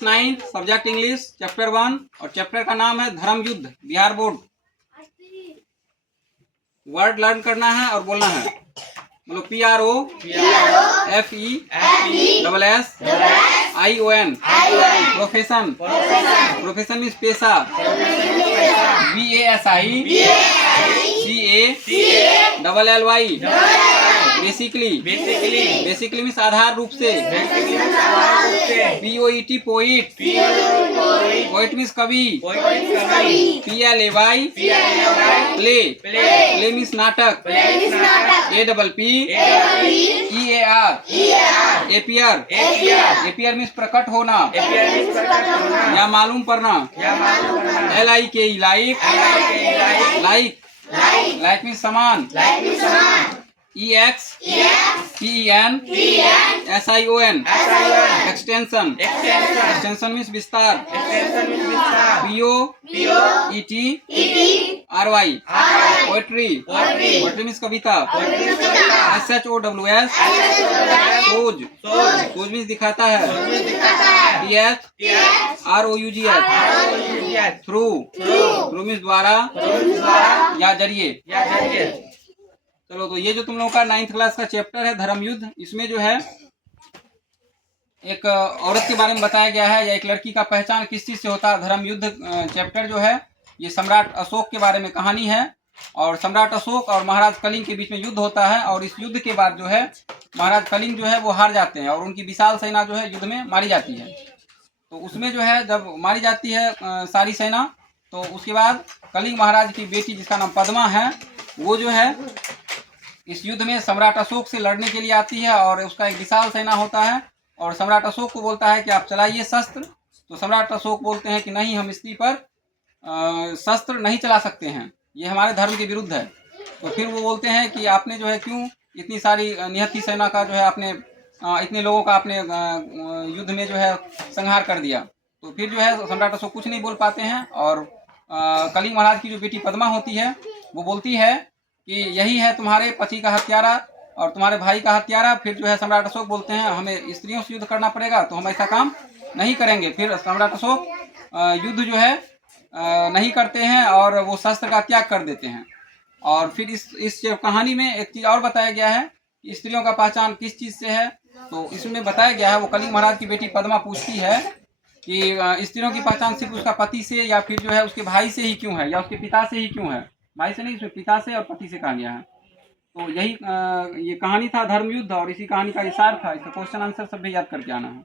Class 9 subject English chapter 1 और chapter का नाम है धर्म युद्ध बिहार बोर्ड। वर्ड लर्न करना है और बोलना है। बोलो PROFESSION। प्रोफेशन, प्रोफेशन मीन्स पेशा। BASICALLY। बेसिकली, बेसिकली मीन्स आधार रूप से। POET पोइट, पोइट मीन्स कवि। PLAY प्ले, प्ले मीन्स नाटक। APPEAR एपियर, एपियर मीन्स प्रकट होना या मालूम पड़ना। LIKE like, like, like means समान। EXTEN SION extension, extension means विस्तार। POETRY पोएट्री, पोएट्री मीन्स कविता। SHOWS सोज, सोज मीन्स दिखाता है। THROUGH थ्रू, थ्रू मीन्स द्वारा या जरिए। चलो, तो ये जो तुम लोगों का 9th क्लास का चैप्टर है धर्म युद्ध, इसमें जो है एक औरत के बारे में बताया गया है या एक लड़की का पहचान किस चीज से होता है। धर्म युद्ध चैप्टर जो है ये सम्राट अशोक के बारे में कहानी है और सम्राट अशोक और महाराज कलिंग के बीच में युद्ध होता है और इस युद्ध के बाद जो है महाराज कलिंग जो है वो हार जाते हैं और उनकी विशाल सेना जो है युद्ध में मारी जाती है। तो उसमें जो है जब मारी जाती है सारी सेना, तो उसके बाद कलिंग महाराज की बेटी जिसका नाम पद्मा है वो जो है इस युद्ध में सम्राट अशोक से लड़ने के लिए आती है और उसका एक विशाल सेना होता है और सम्राट अशोक को बोलता है कि आप चलाइए शस्त्र। तो सम्राट अशोक बोलते हैं कि नहीं, हम स्त्री पर शस्त्र नहीं चला सकते हैं, ये हमारे धर्म के विरुद्ध है। तो फिर वो बोलते हैं कि आपने जो है क्यों इतनी सारी निहत्थी सेना का जो है आपने इतने लोगों का आपने युद्ध में जो है संहार कर दिया। तो फिर जो है सम्राट अशोक कुछ नहीं बोल पाते हैं और कलिंग महाराज की जो बेटी पद्मा होती है वो बोलती है कि यही है तुम्हारे पति का हत्यारा और तुम्हारे भाई का हत्यारा। फिर जो है सम्राट अशोक बोलते हैं हमें स्त्रियों से युद्ध करना पड़ेगा, तो हम ऐसा काम नहीं करेंगे। फिर सम्राट अशोक युद्ध जो है नहीं करते हैं और वो शस्त्र का त्याग कर देते हैं। और फिर इस कहानी में एक चीज़ और बताया गया है कि स्त्रियों का पहचान किस चीज़ से है। तो इसमें बताया गया है, वो कलिंग महाराज की बेटी पद्मा पूछती है कि स्त्रियों की पहचान सिर्फ उसका पति से या फिर जो है उसके भाई से ही क्यों है या उसके पिता से ही क्यों है। भाई से नहीं, उसमें पिता से और पति से कहा गया है। तो यही ये कहानी था धर्म युद्ध और इसी कहानी का विस्तार था। इसका क्वेश्चन आंसर सब भी याद करके आना है।